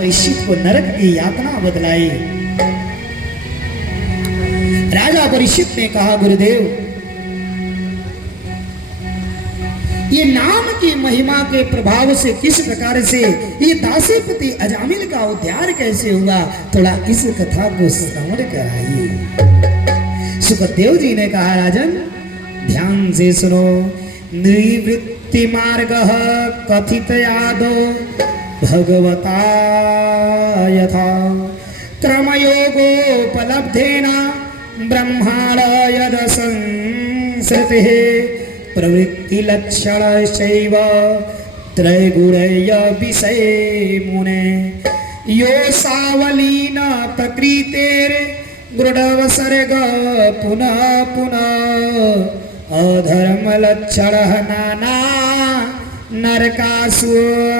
परीक्षित को नरक की यातना बतलाई। राजा परीक्षित ने कहा, गुरुदेव, ये नाम की महिमा के प्रभाव से किस प्रकार से ये दासीपति अजामिल का उद्धार कैसे हुआ, थोड़ा इस कथा को श्रवण कराइए। सुखदेव जी ने कहा, राजन ध्यान से सुनो। निवृत्ति मार्ग कथित यादो भगवता यथा क्रमयोगोपलब्धेन ब्रह्माण यद संसृतिः प्रवृत्ति लक्षण शैव त्रैगुणय विषय मुने यो सावलीन प्रकृतेर दृढ़वसर्ग पुनः पुनः अधर्म लक्षण नाना नरकासु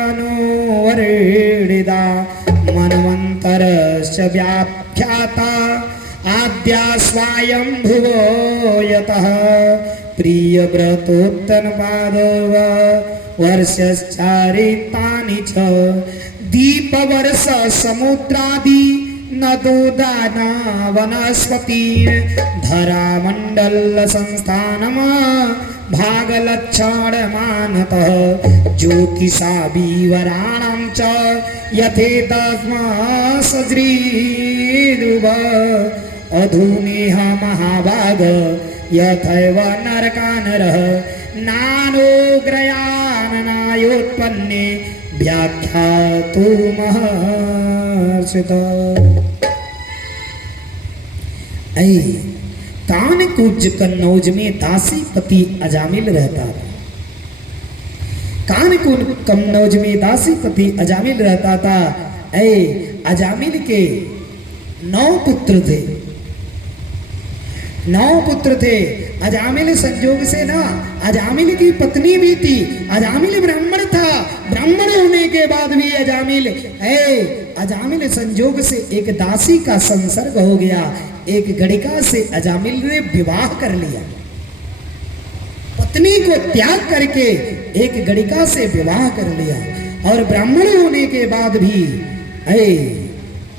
अनुवर्णिता मनवंतरस्य व्याख्याता आद्या स्वयंभुवो यतः प्रिय व्रतोत्तन पादव वर्षश्चारितानि च दीप वर्ष समुद्रादि नदो दाना वनस्पति धरा मंडल संस्थानम भाग लक्षण मानतः ज्योतिषा विवराणं च यथेतस्मा सज्रीदुभ अधुनेह महाभाग यथैव नरकानरः नानोग्रयाननायोत्पन्ने व्याख्यातु महर्षित। कानकुब्ज कन्नौज में दासीपति अजामिल रहता था। कानकुब्ज कन्नौज में दासीपति अजामिल रहता था। अजामिल के 9 पुत्र थे। 9 पुत्र थे। अजामिल संजोग से ना, अजामिल की पत्नी भी थी। अजामिल ब्राह्मण था। ब्राह्मण होने के बाद भी अजामिल संजोग से एक दासी का संसर्ग हो गया। एक गणिका से अजामिल ने विवाह कर लिया। पत्नी को त्याग करके एक गणिका से विवाह कर लिया और ब्राह्मण होने के बाद भी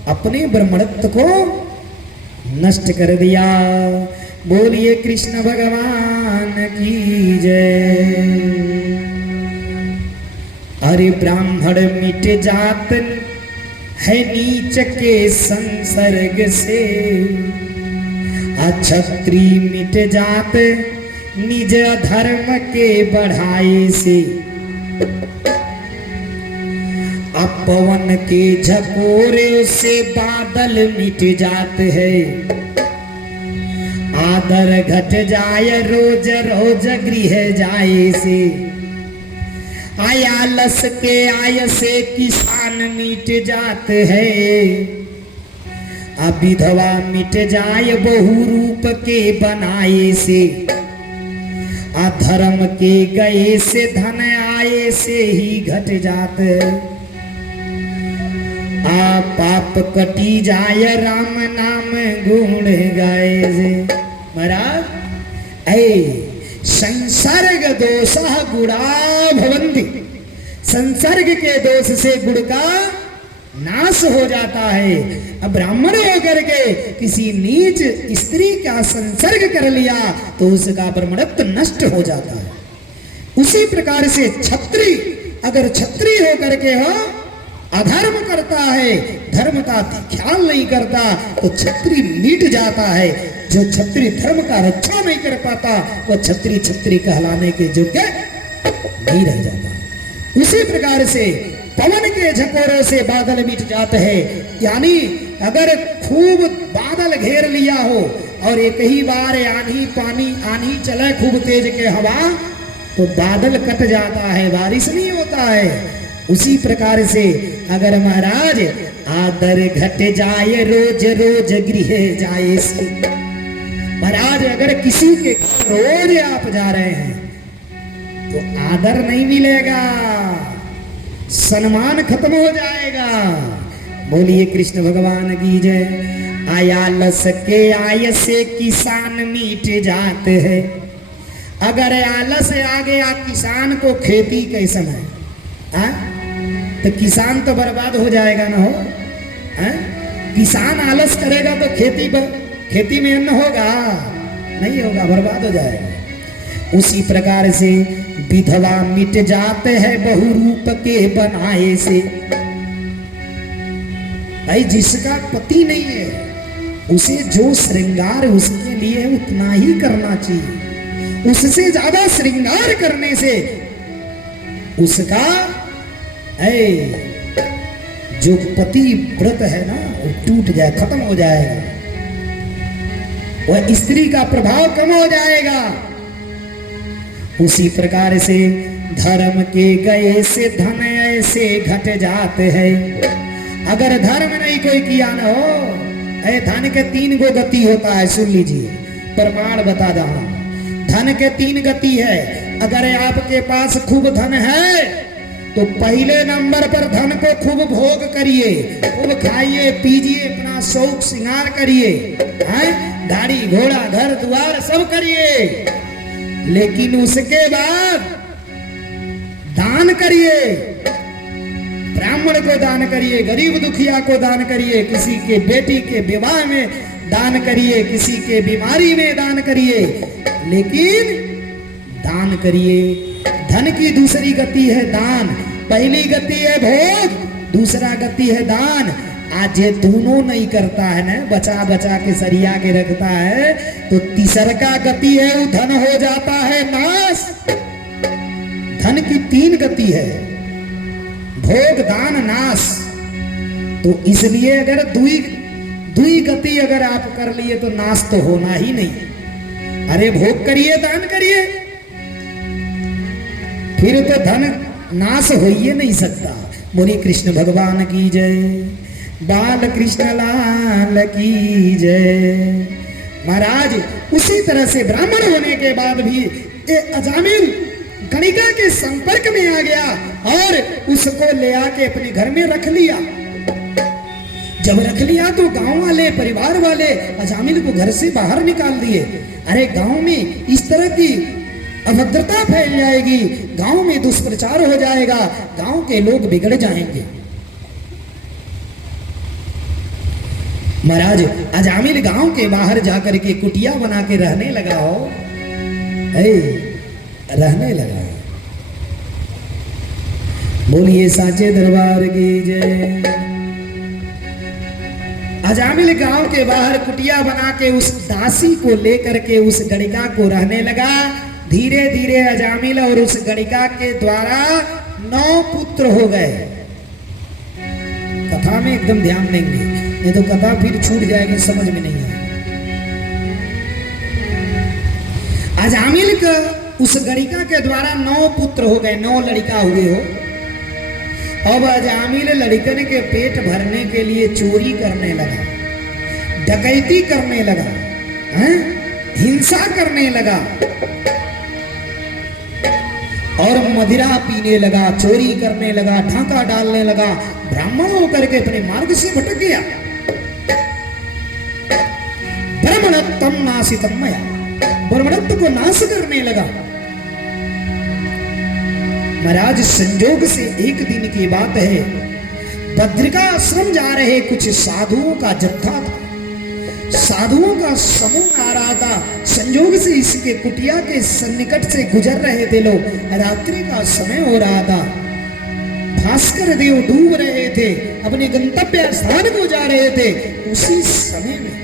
अपने ब्राह्मणत्व को नष्ट कर दिया। बोलिए कृष्ण भगवान की जय। अरे ब्राह्मण मिट जात है नीच के संसर्ग से, क्षत्रि मिट जात निज धर्म के बढ़ाए से। पवन के झकोरे से बादल मिट जाते हैं, आदर घट जाए रोज रोज गृह जाए से। आयालस के आय से किसान मिट जाते हैं, विधवा मिट जाए बहु रूप के बनाए से। अधर्म के गए से धन आए से ही घट जाते। पाप कटी जाए राम नाम गुण गाए से। महाराज संसर्ग दोषः गुणा भवन्ति। संसर्ग के दोष से गुण का नाश हो जाता है। अब ब्राह्मण होकर के किसी नीच स्त्री का संसर्ग कर लिया तो उसका ब्राह्मणत्व नष्ट हो जाता है। उसी प्रकार से क्षत्रिय अगर क्षत्रिय होकर के हो अधर्म करता है, धर्म का ख्याल नहीं करता तो क्षत्रिय मिट जाता है। जो क्षत्रिय धर्म का रक्षा नहीं कर पाता वो क्षत्रिय कहलाने के योग्य नहीं रह जाता। उसी प्रकार से पवन के झकोरों से बादल मिट जाते हैं। यानी अगर खूब बादल घेर लिया हो और एक ही बार आंधी चले खूब तेज के हवा तो बादल कट जाता है, बारिश नहीं होता है। उसी प्रकार से अगर महाराज आदर घट जाए रोज रोज गृह जाए से। महाराज अगर किसी के रोज आप जा रहे हैं तो आदर नहीं मिलेगा, सम्मान खत्म हो जाएगा। बोलिए कृष्ण भगवान की जय। आयालस के आय से किसान मिट जाते हैं। अगर आलस आ गया किसान को खेती कैसन है? तो किसान तो बर्बाद हो जाएगा ना हो हैं? किसान आलस करेगा तो खेती में अन्न होगा नहीं होगा, बर्बाद हो जाएगा। उसी प्रकार से विधवा मिट जाते हैं बहुरूप के बनाए से। भाई जिसका पति नहीं है उसे जो श्रृंगार उसके लिए उतना ही करना चाहिए, उससे ज्यादा श्रृंगार करने से उसका जो पति व्रत है ना वो टूट जाए, खत्म हो जाएगा, वह स्त्री का प्रभाव कम हो जाएगा। उसी प्रकार से धर्म के गए से धन ऐसे घट जाते हैं। अगर धर्म नहीं कोई किया ना हो, धन के 3 गो गति होता है, सुन लीजिए, प्रमाण बता रहा हूं। धन के 3 गति है। अगर आपके पास खूब धन है तो पहले नंबर पर धन को खूब भोग करिए, खूब खाइए पीजिए, अपना शौक श्रृंगार करिए, गाड़ी घोड़ा घर द्वार सब करिए, लेकिन उसके बाद दान करिए, ब्राह्मण को दान करिए, गरीब दुखिया को दान करिए, किसी के बेटी के विवाह में दान करिए, किसी के बीमारी में दान करिए, लेकिन दान करिए। धन की दूसरी गति है दान, पहली गति है भोग, दूसरा गति है दान। आज ये दोनों नहीं करता है ना, बचा बचा के सरिया के रखता है, तो तीसरा का गति है वो धन हो जाता है नाश। धन की 3 गति है, भोग दान नाश। तो इसलिए अगर दुई गति अगर आप कर लिए तो नाश तो होना ही नहीं। अरे भोग करिए दान करिए, फिर तो धन नाश हो ही नहीं सकता। बोली कृष्ण भगवान की जय, बाल कृष्ण लाल की जय। महाराज उसी तरह से ब्राह्मण होने के बाद भी ये अजामिल गणिका के संपर्क में आ गया और उसको ले आके अपने घर में रख लिया। जब रख लिया तो गांव वाले परिवार वाले अजामिल को घर से बाहर निकाल दिए। अरे गांव में इस तरह की अभद्रता फैल जाएगी, गांव में दुष्प्रचार हो जाएगा, गांव के लोग बिगड़ जाएंगे। महाराज अजामिल गांव के बाहर जाकर के कुटिया बना के रहने लगा हो, रहने लगा। बोलिए साचे दरबार की जय। अजामिल गांव के बाहर कुटिया बना के उस दासी को लेकर के उस गणिका को रहने लगा। धीरे धीरे अजामिल और उस गणिका के द्वारा 9 पुत्र हो गए। कथा में एकदम ध्यान देंगे, नहीं तो कथा फिर छूट जाएगी, समझ में नहीं आएगी। अजामिल का उस गणिका के द्वारा 9 पुत्र हो गए, 9 लड़का हुए हो। अब अजामिल लड़कन के पेट भरने के लिए चोरी करने लगा, डकैती करने लगा, हिंसा करने लगा और मदिरा पीने लगा, चोरी करने लगा, ढाका डालने लगा, ब्राह्मण होकर के अपने मार्ग से भटक गया। ब्राह्मणत्वम नाशितम मया, ब्राह्मणत्व को नाश करने लगा। महाराज संजोग से एक दिन की बात है, बद्रिका आश्रम जा रहे कुछ साधुओं का जत्था था, साधुओं का समूह आ रहा था। संजोग से इसके कुटिया के सन्निकट से गुजर रहे थे लोग। रात्रि का समय हो रहा था, भास्कर देव डूब रहे थे, अपने गंतव्य स्थान को जा रहे थे। उसी समय में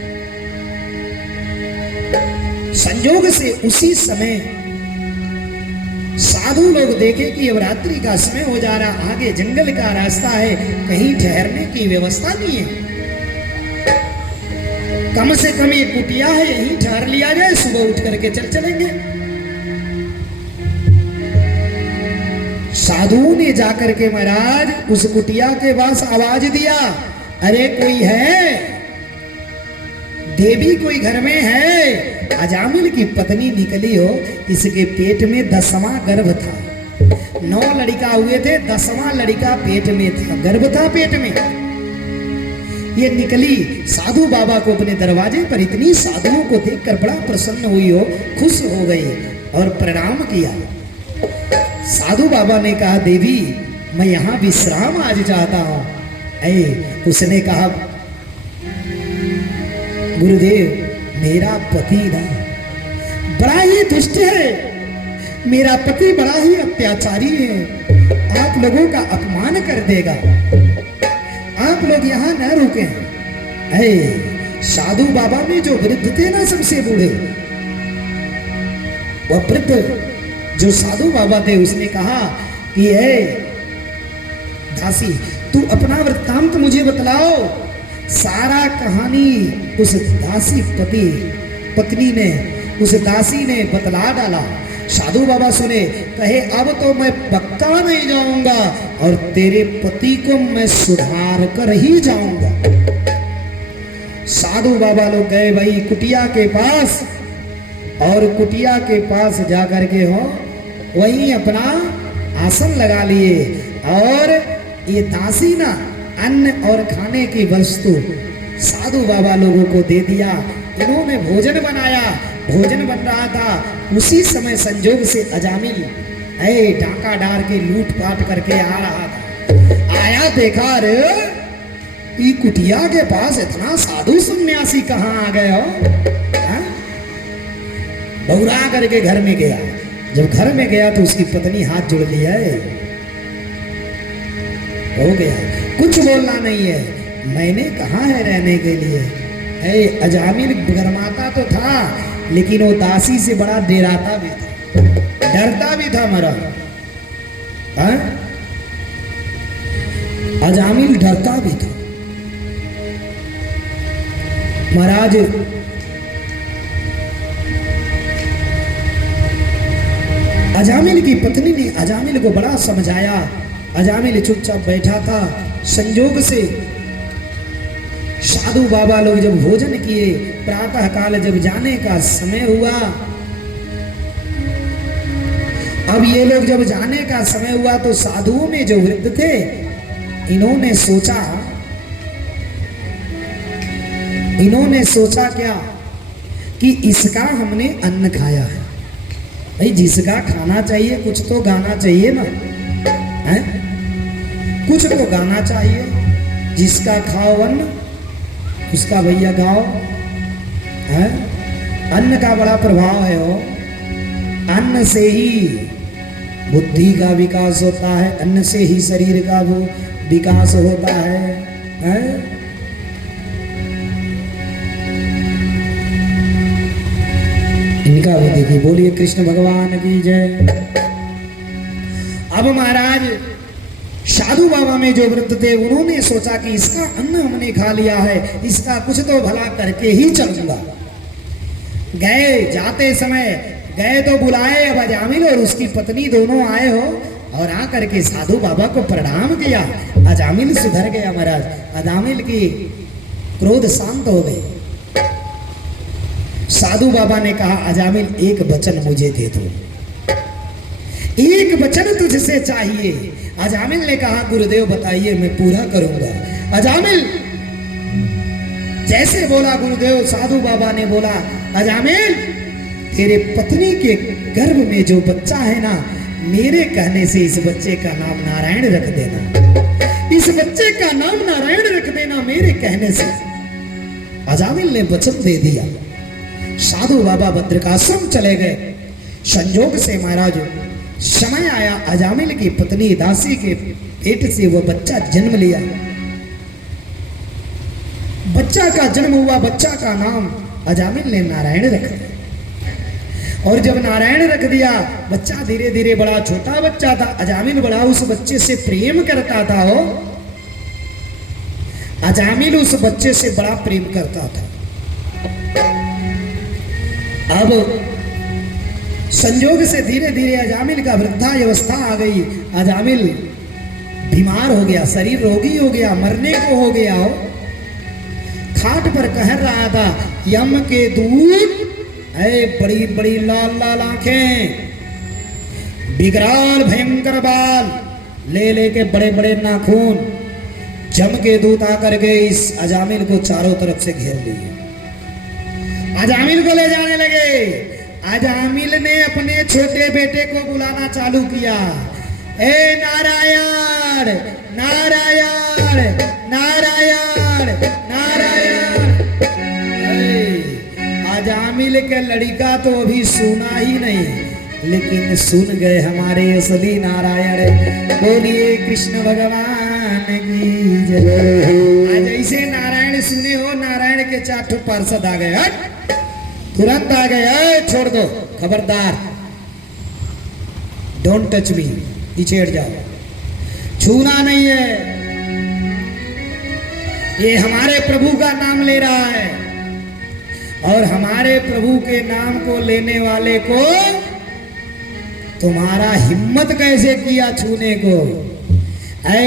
संजोग से उसी समय साधु लोग देखे कि अब रात्रि का समय हो जा रहा, आगे जंगल का रास्ता है, कहीं ठहरने की व्यवस्था नहीं है, कम से कम ये कुटिया है, यहीं ठहर लिया जाए, सुबह उठ करके चलेंगे। साधुओं ने जाकर के महाराज उस कुटिया के पास आवाज दिया, अरे कोई है, देवी कोई घर में है। अजामिल की पत्नी निकली हो, इसके पेट में 10वां गर्भ था। 9 लड़का हुए थे, 10वां लड़का पेट में था, गर्भ था पेट में। ये निकली साधु बाबा को अपने दरवाजे पर, इतनी साधुओं को देखकर बड़ा प्रसन्न हुई हो, खुश हो गई और प्रणाम किया। साधु बाबा ने कहा, देवी मैं यहाँ विश्राम आज चाहता हूँ। उसने कहा, गुरुदेव मेरा पति ना बड़ा ही दुष्ट है, मेरा पति बड़ा ही अत्याचारी है, आप लोगों का अपमान कर देगा, आप लोग यहाँ न रुके। साधु बाबा में जो वृद्ध थे ना सबसे बूढ़े, वह वृद्ध जो साधु बाबा थे, उसने कहा कि दासी तू अपना वृत्तांत मुझे बतलाओ। सारा कहानी उस दासी पत्नी ने, उस दासी ने बतला डाला। साधु बाबा सुने, कहे अब तो मैं पक्का नहीं जाऊंगा और तेरे पति को मैं सुधार कर ही जाऊंगा। साधु बाबा लोग गए भाई कुटिया के पास, और कुटिया के पास जाकर के वहीं अपना आसन लगा लिए, और ये दासी ना अन्न और खाने की वस्तु साधु बाबा लोगों को दे दिया। इन्होंने भोजन बनाया, भोजन बन रहा था, उसी समय संजोग से अजामिल डाका डार के लूटपाट करके आ रहा था। आया देखा, अरे कुटिया के पास इतना साधु सन्यासी कहाँ आ गए हो? बौरा करके घर में गया। जब घर में गया तो उसकी पत्नी हाथ जोड़ लिया हो गया, कुछ बोलना नहीं है, मैंने कहा है रहने के लिए। अजामिल गरमाता तो था, लेकिन वो दासी से बड़ा डराता भी था, डरता भी था मरा। अजामिल डरता भी था। महाराज अजामिल की पत्नी ने अजामिल को बड़ा समझाया। अजामिल चुपचाप बैठा था। संजोग से साधु बाबा लोग जब भोजन किए, प्रातः काल जब जाने का समय हुआ, अब ये लोग जब जाने का समय हुआ तो साधुओं में जो वृद्ध थे, इन्होंने सोचा क्या कि इसका हमने अन्न खाया है। भाई जिसका खाना चाहिए कुछ तो गाना चाहिए ना, है? कुछ तो गाना चाहिए। जिसका खाओ अन्न उसका भैया गाओ, है? अन्न का बड़ा प्रभाव है। अन्न से ही बुद्धि का विकास होता है, अन्न से ही शरीर का वो विकास होता है? इनका भी देखिए, बोलिए कृष्ण भगवान की जय। अब महाराज साधु बाबा में जो वृद्ध थे, उन्होंने सोचा कि इसका अन्न हमने खा लिया है, इसका कुछ तो भला करके ही चलूंगा। गए, जाते समय गए तो बुलाए अब अजामिल और उसकी पत्नी दोनों आए हो, और आकर के साधु बाबा को प्रणाम किया। अजामिल सुधर गया महाराज, अजामिल की क्रोध शांत हो गई। साधु बाबा ने कहा, अजामिल एक वचन मुझे दे दो, एक वचन तुझसे चाहिए। अजामिल ने कहा, गुरुदेव बताइए, मैं पूरा करूंगा। अजामिल जैसे बोला, गुरुदेव साधु बाबा ने बोला, अजामिल तेरे पत्नी के गर्भ में जो बच्चा है ना, मेरे कहने से इस बच्चे का नाम नारायण रख देना, इस बच्चे का नाम नारायण रख देना मेरे कहने से। अजामिल ने वचन दे दिया। साधु बाबा भद्रकाश्रम चले गए। संजोग से महाराज समय आया, अजामिल की पत्नी दासी के पेट से वो बच्चा जन्म लिया। बच्चा का जन्म हुआ, बच्चा का नाम अजामिल ने नारायण रख दिया। और जब नारायण रख दिया, बच्चा धीरे धीरे बड़ा छोटा बच्चा था। अजामिल बड़ा उस बच्चे से प्रेम करता था। अजामिल उस बच्चे से बड़ा प्रेम करता था। अब संजोग से धीरे धीरे अजामिल का वृद्धावस्था आ गई। अजामिल बीमार हो गया, शरीर रोगी हो गया, मरने को हो गया। खाट पर कहर रहा था। यम के दूत, बड़ी बड़ी लाल लाल आंखें, विकराल भयंकर बाल, ले लेके बड़े बड़े नाखून, जम के दूत आकर के इस अजामिल को चारों तरफ से घेर लिए। अजामिल को ले जाने लगे। अजामिल ने अपने छोटे बेटे को बुलाना चालू किया। हे नारायण नारायण नारायण नारायण। अजामिल के लड़का तो अभी सुना ही नहीं, लेकिन सुन गए हमारे असली नारायण। बोलिए कृष्ण भगवान की जय। आज ऐसे नारायण सुने हो, नारायण के 4 ठो पार्षद आ गए, हट तुरंत आ गए, छोड़ दो, खबरदार, डोंट टच मी, पीछे हट जाओ, छूना नहीं है। ये हमारे प्रभु का नाम ले रहा है, और हमारे प्रभु के नाम को लेने वाले को तुम्हारा हिम्मत कैसे किया छूने को? ऐ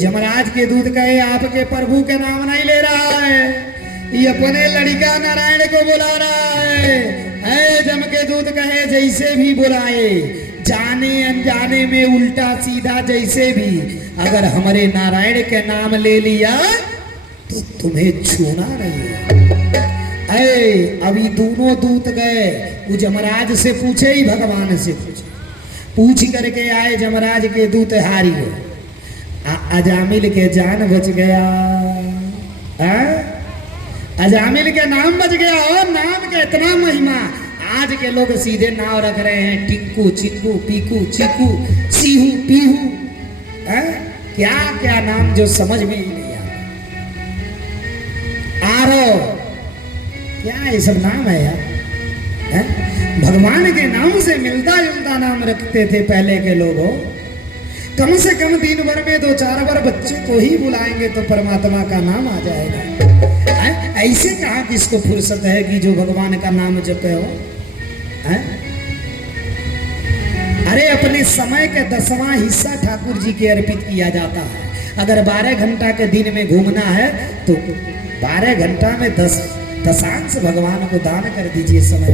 जमराज के दूत कहे आपके प्रभु के नाम नहीं ले रहा है, ये अपने लड़का नारायण को बुला रहा है। ऐ जम के दूत कहे जैसे भी बुलाए, जाने अनजाने में उल्टा सीधा जैसे भी, अगर हमारे नारायण के नाम ले लिया तो तुम्हें छूना नहीं है। ऐ अभी दोनों दूत गए, वो जमराज से पूछे ही भगवान से पूछे, पूछ करके आए जमराज के दूत हारी हो, अजामिल के जान बच गया। अजामिल के नाम बच गया, और नाम का इतना महिमा। आज के लोग सीधे नाम रख रहे हैं, टिंकू चिंकू पीकू चीकू सीहू पीहू, क्या क्या नाम जो समझ में ही नहीं आता। आरो क्या ये सब नाम है यार? भगवान के नाम से मिलता जुलता नाम रखते थे पहले के लोग। कम से कम दिन भर में 2-4 बार बच्चे को ही बुलाएंगे तो परमात्मा का नाम आ जाएगा। ऐसे कहाँ किसको फुर्सत है कि जो भगवान का नाम जपे हो? अरे अपने समय का 10वां हिस्सा ठाकुर जी के अर्पित किया जाता है। अगर 12 घंटा के दिन में घूमना है तो 12 घंटा में 10 दशांश भगवान को दान कर दीजिए। समय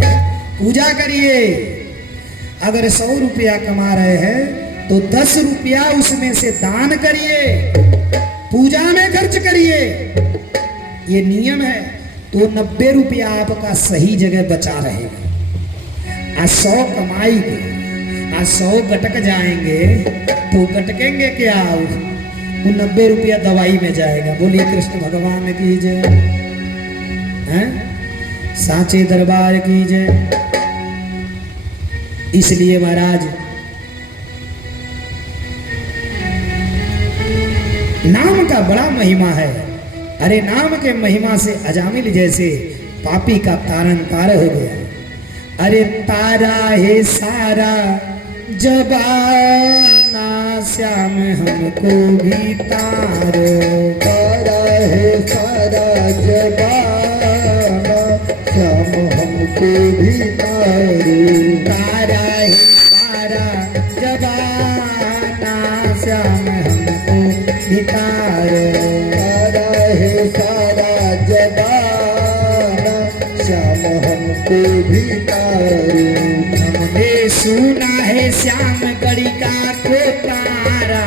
पूजा करिए। अगर 100 रुपया कमा रहे हैं तो 10 रुपया उसमें से दान करिए, पूजा में खर्च करिए, ये नियम है। तो 90 रुपया आपका सही जगह बचा रहेगा। 100 कमाई के 100 गटक जाएंगे तो गटकेंगे क्या? वो 90 रुपया दवाई में जाएगा। बोलिए कृष्ण भगवान की जय, साचे दरबार की जय। इसलिए महाराज नाम का बड़ा महिमा है। अरे नाम के महिमा से अजामिल जैसे पापी का तारन तार हो गया। अरे तारा है सारा जबाना श्याम हमको भी तारो, तारा है सारा जबाना श्याम हमको भी तारो, तारा है सारा जबाना श्याम हमको भी तारो, तारा है सारा जबाना श्याम हमको भी तारो। हमने सुना है श्याम गड़िका को तारा,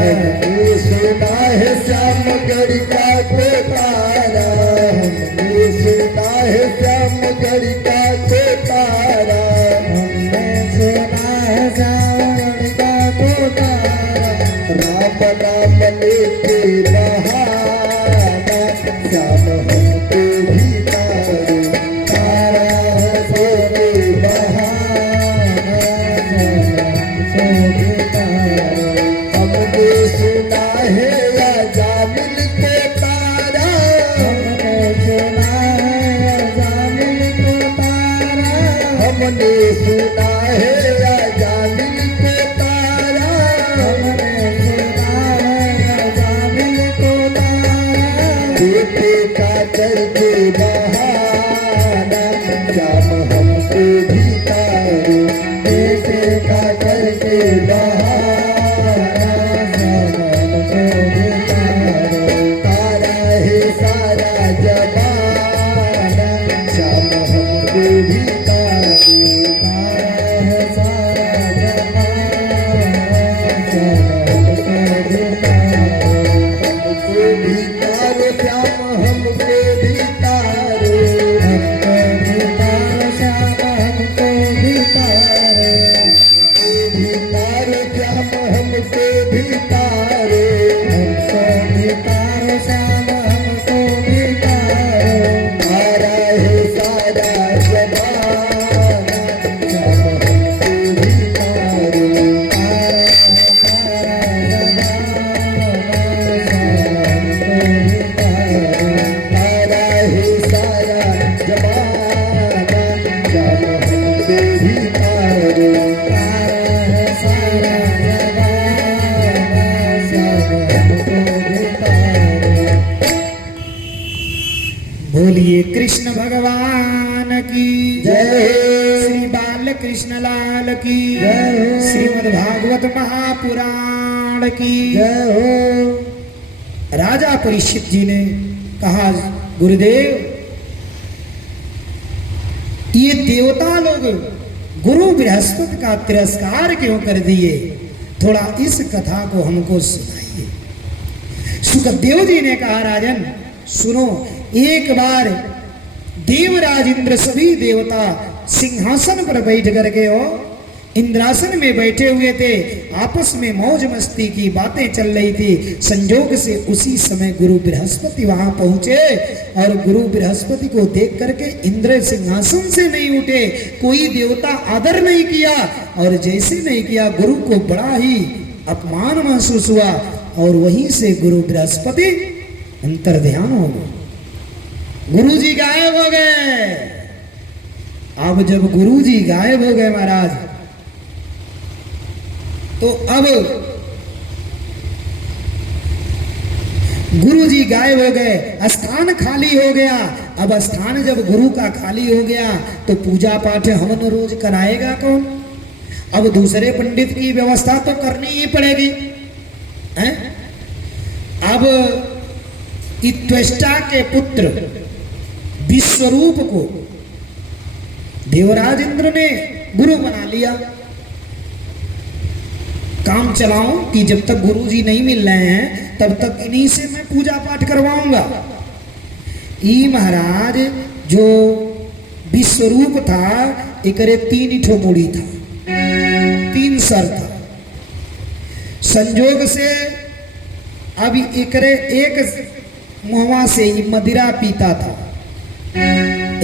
हमने सुना है श्याम गड़िका को तारा, हमने सुना है श्याम गड़िका को तारा, हमने सुना है श्याम गड़िका को तारा। राम नाम लेके बहाना श्याम हमको भी तारो, तारा है सोने बहाना श्याम हमको भी तारो। हमने सुना है अजामिल को तारा, हमने सुना है अजामिल को तारा, हमने सुना है अजामिल को तारा, हमने सुना है अजामिल को तारा। बेटे का करके बहाना श्याम हमको भी तारो, बेटे का करके बहाना श्याम हमको भी तारो। तारा है सारा जमाना श्याम हमको भी तारो, तारा है सारा जमाना श्याम हमको भी तारो। हमको भी तारो श्याम हमको भी तारो, हमको भी तारो श्याम हमको भी तारो, हमको भी तारो श्याम हमको बोलिए कृष्ण भगवान की जय हो। श्री बाल कृष्ण लाल की जय हो। श्रीमद् भागवत महापुराण की जय हो। राजा परीक्षित जी ने कहा, गुरुदेव ये देवता लोग गुरु बृहस्पति का तिरस्कार क्यों कर दिए, थोड़ा इस कथा को हमको सुनाइए। सुखदेव जी ने कहा, राजन सुनो, एक बार देवराज इंद्र सभी देवता सिंहासन पर बैठ करके हो इंद्रासन में बैठे हुए थे, आपस में मौज मस्ती की बातें चल रही थी। संजोग से उसी समय गुरु बृहस्पति वहां पहुंचे और गुरु बृहस्पति को देख करके इंद्र सिंहासन से नहीं उठे, कोई देवता आदर नहीं किया, और जैसे नहीं किया गुरु को बड़ा ही अपमान महसूस हुआ, और वहीं से गुरु बृहस्पति अंतर्ध्यान हो गए, गुरु जी गायब हो गए। अब जब गुरु जी गायब हो गए महाराज, तो अब गुरु जी गायब हो गए, स्थान खाली हो गया। अब स्थान जब गुरु का खाली हो गया तो पूजा पाठ हवन रोज कराएगा कौन? अब दूसरे पंडित की व्यवस्था तो करनी ही पड़ेगी, हैं? अब त्वष्टा के पुत्र विश्वरूप को देवराज इंद्र ने गुरु बना लिया। काम चलाऊं कि जब तक गुरु जी नहीं मिल रहे हैं तब तक इन्हीं से मैं पूजा पाठ करवाऊंगा। ई महाराज जो विश्वरूप था, एकरे 3 ठो मुड़ी था, 3 सर था। संजोग से अब एकरे एक मुहवा से ही मदिरा पीता था,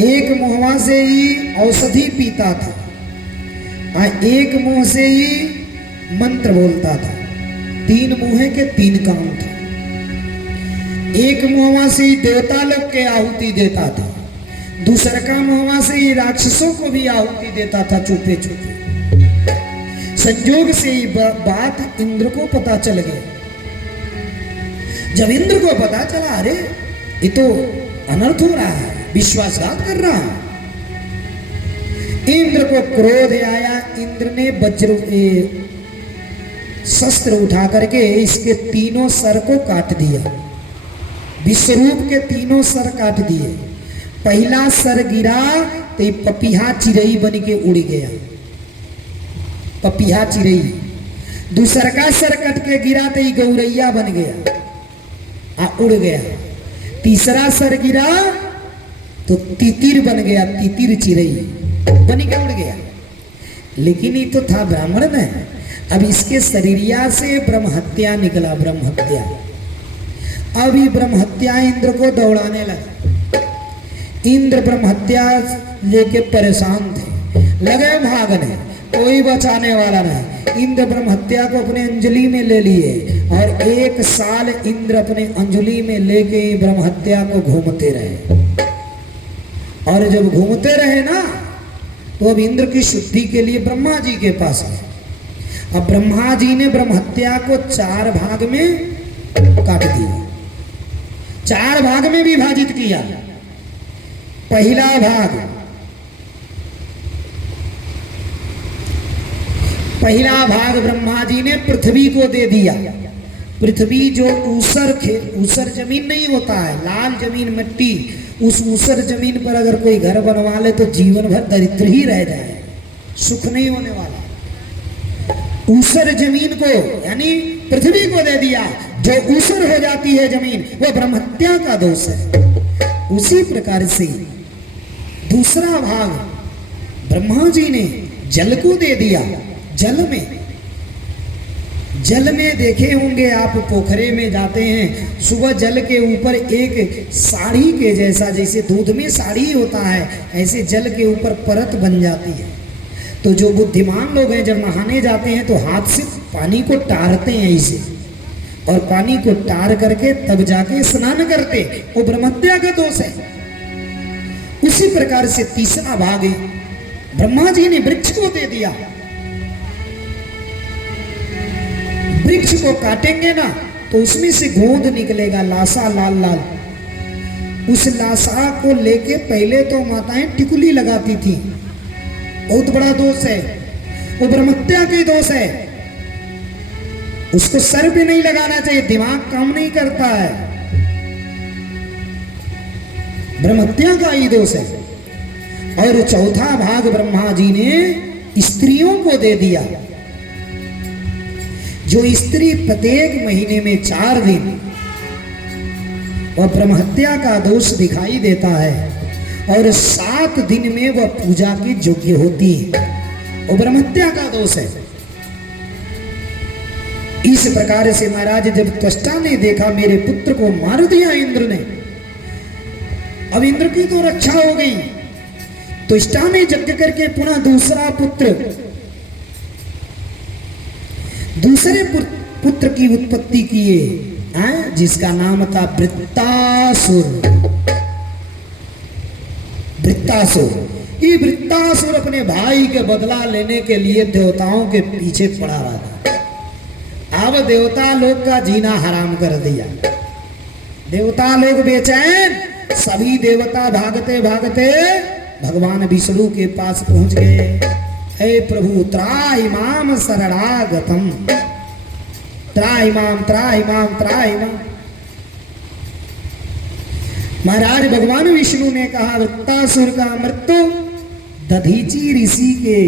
एक मुहवा से ही औषधि पीता था, और एक मुंह से ही मंत्र बोलता था। 3 मुंह के 3 काम था। एक मुहवा से ही देवता लोग के आहुति देता था, दूसरा का मुहवा से ही राक्षसों को भी आहुति देता था छुपे छुपे। संजोग से ही बात इंद्र को पता चल गया। जब इंद्र को पता चला, अरे ये तो अनर्थ हो रहा है, विश्वासघात कर रहा है, इंद्र को क्रोध आया। इंद्र ने वज्र शस्त्र उठा करके इसके 3 सर को काट दिया, विश्वरूप के 3 सर काट दिए। पहला सर गिरा तो ये पपीहा चिड़ई बन के उड़ गया, पपीहा चिड़ई। दूसरा का सर कट के गिरा तो ये गौरैया बन गया, उड़ गया। तीसरा सर गिरा तो तितिर बन गया, तितिर चिड़ई बन के उड़ गया। लेकिन ये तो था ब्राह्मण में, अब इसके शरीरिया से ब्रह्महत्या निकला, ब्रह्महत्या। अब ये ब्रह्महत्या इंद्र को दौड़ाने लगा। इंद्र ब्रह्महत्या लेके परेशान थे, लगे भागने, कोई बचाने वाला नहीं। इंद्र ब्रह्महत्या को अपने अंजलि में ले लिए, और 1 साल इंद्र अपने अंजलि में लेके ब्रह्महत्या को घूमते रहे। और जब घूमते रहे ना, तो अब इंद्र की शुद्धि के लिए ब्रह्मा जी के पास गए। अब ब्रह्मा जी ने ब्रह्महत्या को 4 भाग में काट दिया, 4 भाग में विभाजित किया। पहला भाग ब्रह्मा जी ने पृथ्वी को दे दिया। पृथ्वी जो ऊसर जमीन नहीं होता है, लाल जमीन मिट्टी, उस ऊसर जमीन पर अगर कोई घर बनवा ले तो जीवन भर दरिद्र ही रह जाए, सुख नहीं होने वाला। ऊसर जमीन को यानी पृथ्वी को दे दिया। जो ऊसर हो जाती है जमीन, वो ब्रह्महत्या का दोष है। उसी प्रकार से दूसरा भाग ब्रह्मा जी ने जल को दे दिया। जल में देखे होंगे आप, पोखरे में जाते हैं, सुबह जल के ऊपर एक साड़ी के जैसा, जैसे दूध में साड़ी होता है, ऐसे जल के ऊपर परत बन जाती है। तो जो बुद्धिमान लोग हैं जब नहाने जाते हैं तो हाथ से पानी को टारते हैं ऐसे, और पानी को टार करके तब जाके स्नान करते, वो ब्रह्महत्या का दोष है। उसी प्रकार से तीसरा भाग ब्रह्मा जी ने वृक्ष को दे दिया। वृक्ष को काटेंगे ना तो उसमें से गोंद निकलेगा, लासा लाल लाल। उस लाशा को लेके पहले तो माताएं टिकुली लगाती थी, बहुत बड़ा दोष है, वो ब्रह्महत्या की दोष है। उसको सर पे नहीं लगाना चाहिए, दिमाग काम नहीं करता है, ब्रह्महत्या का ही दोष है। और चौथा भाग ब्रह्मा जी ने स्त्रियों को दे दिया। जो स्त्री प्रत्येक महीने में 4 दिन वह ब्रह्महत्या का दोष दिखाई देता है और 7 दिन में वह पूजा के योग्य होती है, वो ब्रह्महत्या का दोष है। इस प्रकार से महाराज जब त्वष्टा ने देखा मेरे पुत्र को मार दिया इंद्र ने, अब इंद्र की तो रक्षा हो गई, त्वष्टा ने यज्ञ करके पुनः दूसरा पुत्र, दूसरे पुत्र की उत्पत्ति किए, जिसका नाम था वृत्तासुर। वृत्तासुर, ये वृत्तासुर अपने भाई के बदला लेने के लिए देवताओं के पीछे पड़ा रहा था। अब देवता लोग का जीना हराम कर दिया, देवता लोग बेचैन, सभी देवता भागते भागते भगवान विष्णु के पास पहुंच गए। हे प्रभु त्राहिमाम शरणागतम, त्राहिमाम त्राहिमाम त्राहिमाम। महाराज भगवान विष्णु ने कहा वृत्तासुर का मृत्यु दधीची ऋषि के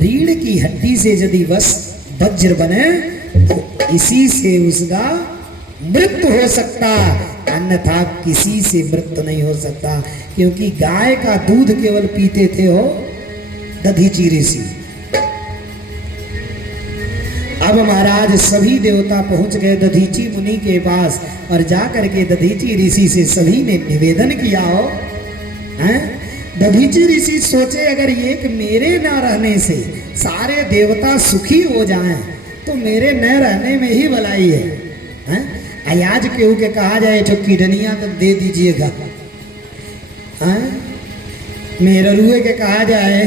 रीढ़ की हड्डी से यदि वज्र बने तो इसी से उसका मृत्यु हो सकता, अन्यथा किसी से मृत्यु नहीं हो सकता, क्योंकि गाय का दूध केवल पीते थे हो दधीची ऋषि। अब महाराज सभी देवता पहुंच गए दधीची मुनि के पास और जाकर के दधीची ऋषि से सभी ने निवेदन किया हो। दधीची ऋषि सोचे अगर एक मेरे न रहने से सारे देवता सुखी हो जाएं तो मेरे न रहने में ही भलाई है। आज केहू के कहा जाए तो किडनिया तो दे दीजिएगा, मेरे रुए के कहा जाए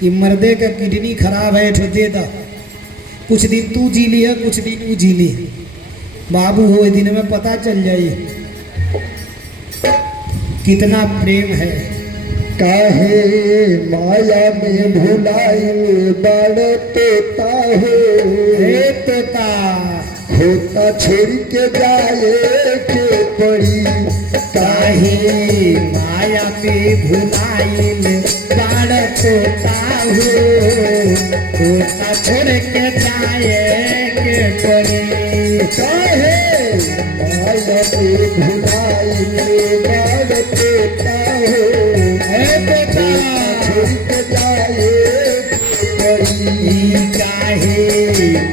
कि मर्दे का किडनी खराब है तो दे दा, कुछ दिन तू जी ली है कुछ दिन तू जी ली, बाबू हो दिन में पता चल जाए कितना प्रेम है। काहे माया में भुलाए बड़ तोता हो, हे तोता होता छोड़ के जाए के पड़ी, काहे माया में भुलाइल बड़ तोता हो, होता छोड़ के जाए के पड़ी, काहे माया में भुलाए बड़ तोता हो, छोड़ के जाए काहे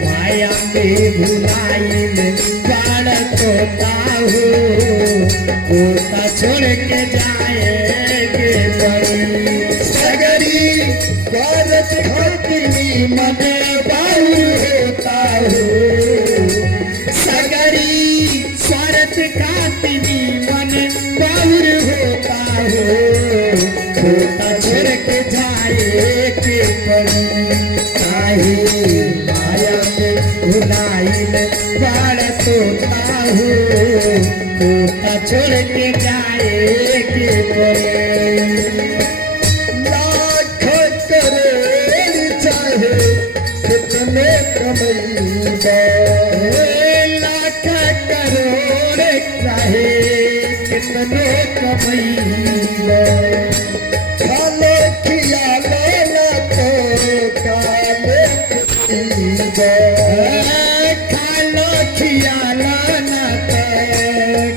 माया में भुलाइल बड़ तोता हो, होता छोड़ के जाए के पड़ी। सगरी स्वार्थ खातिर मन बाउर होता हो, सगरी स्वार्थ खातिर मन बाउर होता हो, होता छोड़ के जाए के पड़ी, काहे माया में भुलाइल बड़ तोता हो, होता छोड़ के जाए के पड़ी। लाख करोड़ चाहे कितने कमैबा, लाख करोड़ चाहे कितने कमैबा, खाले खिया लेना तो काले खिया, खालो खियाला ना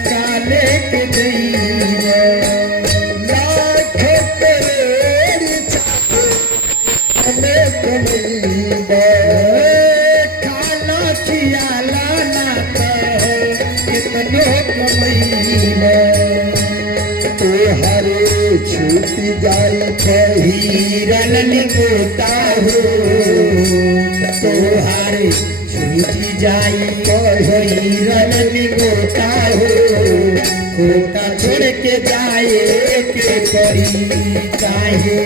काले के दैया, लाख करोड़ चाहे कमैबा, खालो खियाला ना कितने कमैबा, तोहरे छूट जाई हीरन लिखोता हो, तोहारे छूटी जाई हीरन लिखोता हो, होता छोड़ के जाए के पड़ी, काहे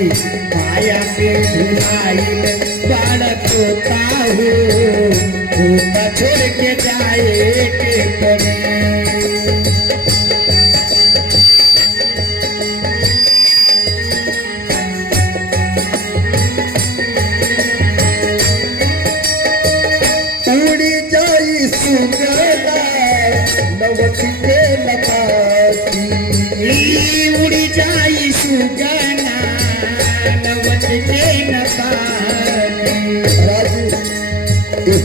माया में भुलाइल बड़ तोता हो, होता छोड़ के जाए के पड़ी।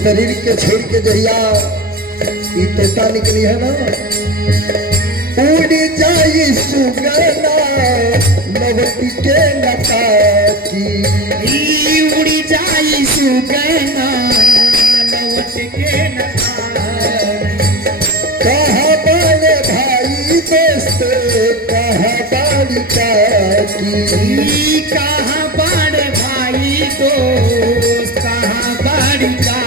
शरीर के छोड़ के जहिया ई तोता निकली है ना, उड़ जाई सुगना लवटी के लता की, उड़ी जाई सुगना लौट के न कहाँ बड़े भाई दोस्त कहाँ बालिका की, कहाँ बड़े भाई दोस्त कहाँ बालिका,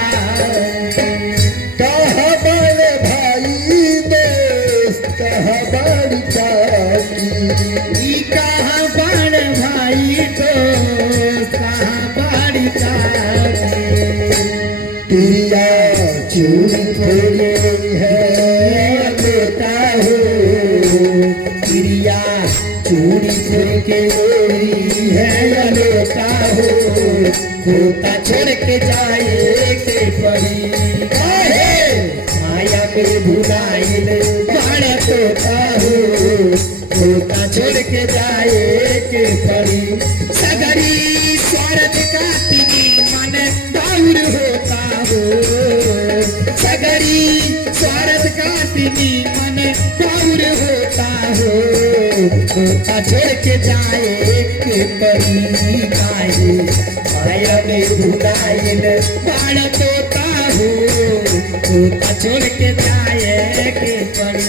कहाँ बड़े भाई दोस्त कहाँ बालिका की, कहाँ बड़े भाई दोस्त कहाँ बालिका, प्रिया चूड़ी थोड़ी है लेता हो प्रिया चूड़ी छोड़ के गोरी है या लेता हो, खोता छोड़ के जाए के पड़ी माया में भुलाइल बड़ा तोता हो, खोता छोड़ के जाए के पड़ी, सगरी स्वार्थ का तिनी मन दाउर होता हो, सगरी स्वार्थ का तिनी मन दाउर होता हो, खोता छोड़ के जाए के पड़ी गाए माया में भुलाइल बड़ा तोता हो, खोता छोड़ के जाए के पड़ी।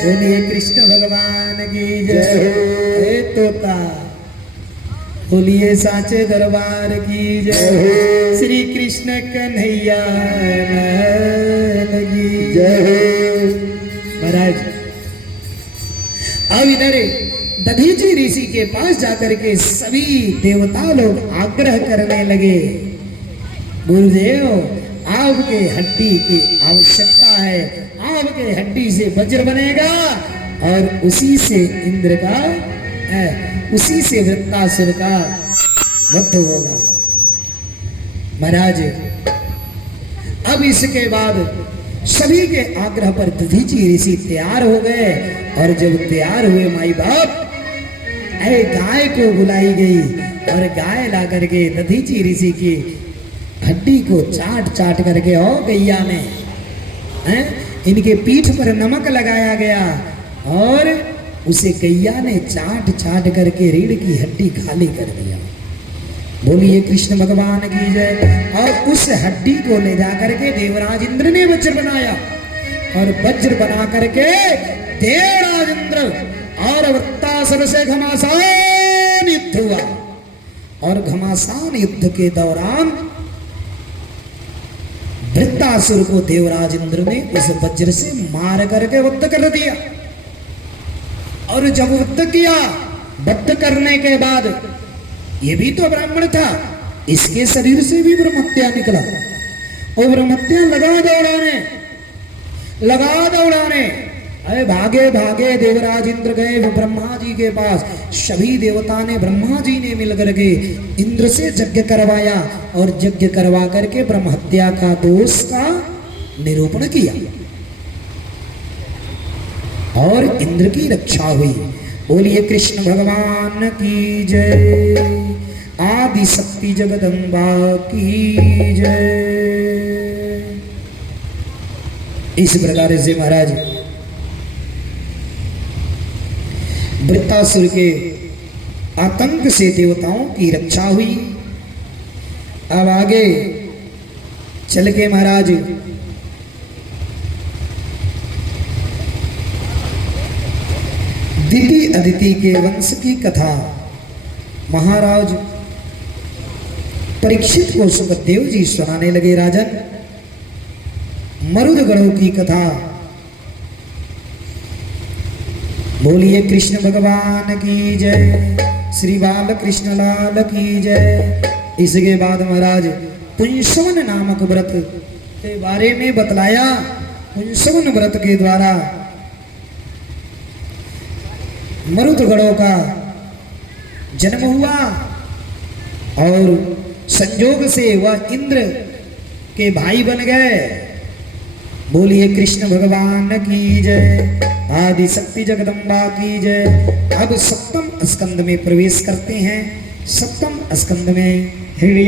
बोलिए कृष्ण भगवान की जय हो। हे तोता बोलिए साचे दरबार की जय हो। श्री कृष्ण कन्हैया लाल की जय हो। महाराज अब इधर दधीची ऋषि के पास जाकर के सभी देवता लोग आग्रह करने लगे, गुरुदेव आपके हड्डी की आवश्यकता है, आपके हड्डी से वज्र बनेगा और उसी से इंद्र का उसी से वृत्तासुर का वध होगा। महाराज अब इसके बाद सभी के आग्रह पर दधीची ऋषि तैयार हो गए और जब तैयार हुए माई बाप गाय को बुलाई गई और गाय ला करके दधीची ऋषि की हड्डी को चाट चाट करके गैया ने इनके पीठ पर नमक लगाया गया और उसे गैया ने चाट चाट करके रीढ़ की हड्डी खाली कर दिया। बोलिए कृष्ण भगवान की जय। और उस हड्डी को ले जा करके देवराज इंद्र ने वज्र बनाया और वज्र बना करके देवराज इंद्र और वृत्तासुर से घमासान युद्ध हुआ और घमासान युद्ध के दौरान वृत्तासुर को देवराज इंद्र ने उस वज्र से मार करके वध कर दिया। और जब वध किया, वध करने के बाद ये भी तो ब्राह्मण था, इसके शरीर से भी ब्रह्महत्या निकला और ब्रह्महत्या लगा दौड़ाने अरे भागे भागे देवराज इंद्र गए ब्रह्मा जी के पास। सभी देवता ने ब्रह्मा जी ने मिलकर के इंद्र से यज्ञ करवाया और यज्ञ करवा करके ब्रह्महत्या का दोष का निरूपण किया और इंद्र की रक्षा हुई। बोलिए कृष्ण भगवान की जय। आदि शक्ति जगदम्बा की जय। इस प्रकार से महाराज वृत्तासुर के आतंक से देवताओं की रक्षा हुई। अब आगे चल के महाराज दिति अदिति के वंश की कथा महाराज परीक्षित को सुखदेव जी सुनाने लगे। राजन मरुद गणों की कथा। बोलिए कृष्ण भगवान की जय। श्री बाल कृष्ण लाल की जय। इसके बाद महाराज पुंसवन नामक व्रत के बारे में बतलाया। पुंसवन व्रत के द्वारा मरुदगणों का जन्म हुआ और संयोग से वह इंद्र के भाई बन गए। बोलिए कृष्ण भगवान की जय। आदि शक्ति जगदम्बा की जय। अब सप्तम स्कंद में प्रवेश करते हैं। सप्तम स्कंद में